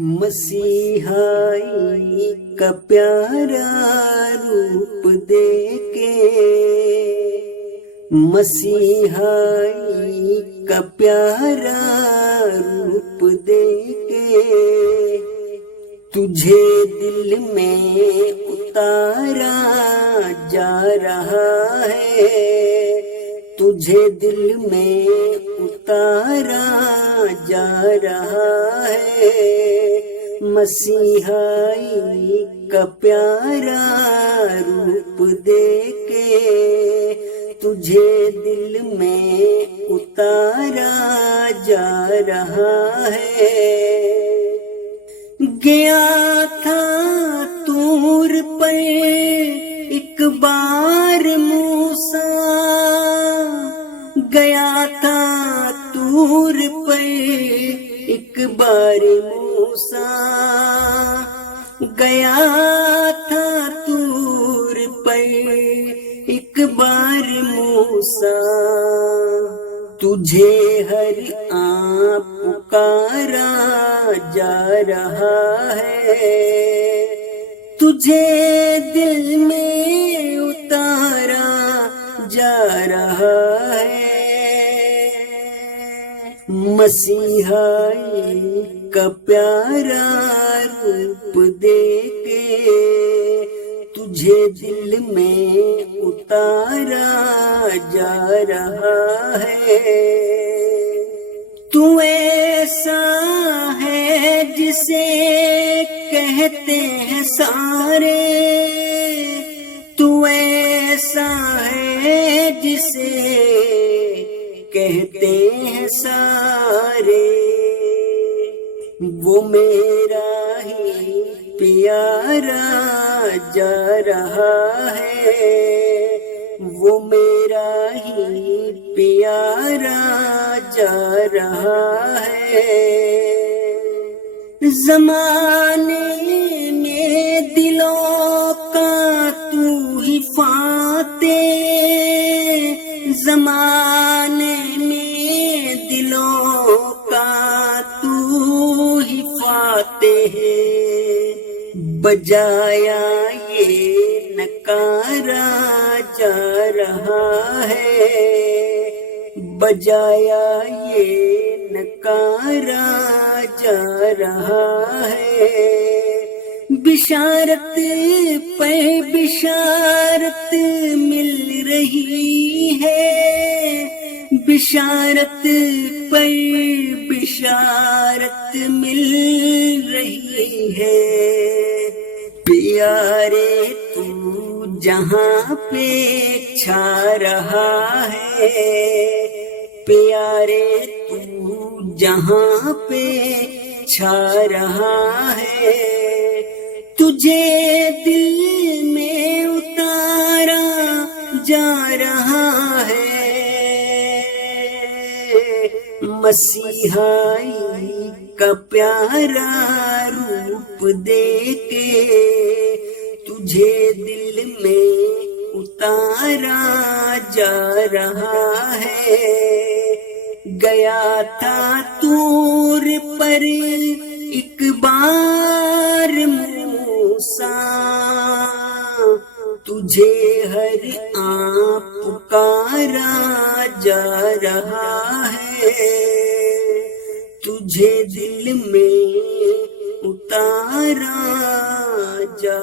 مسیحائی کا پیارا روپ دے کے، مسیحائی کا پیارا روپ دے کے، تجھے دل میں اتارا جا رہا ہے، تجھے دل میں اتارا جا رہا ہے، مسیحائی کا پیارا روپ دے کے، تجھے دل میں اتارا جا رہا ہے۔ گیا تھا طور پر ایک بار موسیٰ، گیا تھا طور پر ایک بار موسیٰ، گیا تھا طور پر ایک بار موسیٰ، تجھے ہر آن پکارا جا رہا ہے، تجھے دل میں اتارا جا رہا ہے، مسیحائی کا پیارا روپ دے کے، تجھے دل میں اتارا جا رہا ہے۔ تو ایسا ہے جسے کہتے ہیں سارے، تو ایسا ہے جسے کہتے ہیں سارے، وہ میرا ہی پیارا جا رہا ہے، وہ میرا ہی پیارا جا رہا ہے۔ زمانے میں دلوں کا تو ہی فاتح، زمانے میں دلوں کا تو ہی فاتح ہے، بجایا یہ نکارا جا رہا ہے، بجایا یہ نکارا جا رہا ہے، بشارت پہ بشارت مل رہی ہے، بشارت پہ بشارت مل رہی ہے، پیارے تو جہاں پہ چھا رہا ہے، پیارے تو جہاں پہ چھا رہا ہے، تجھے دل میں اتارا جا رہا ہے، مسیحائی کا پیارا روپ دے کے، تجھے دل میں اتارا جا رہا ہے، گیا تھا طور پر ایک بار موسیٰ، تجھے ہر آن پکارا جا رہا ہے، تجھے دل میں اتارا جا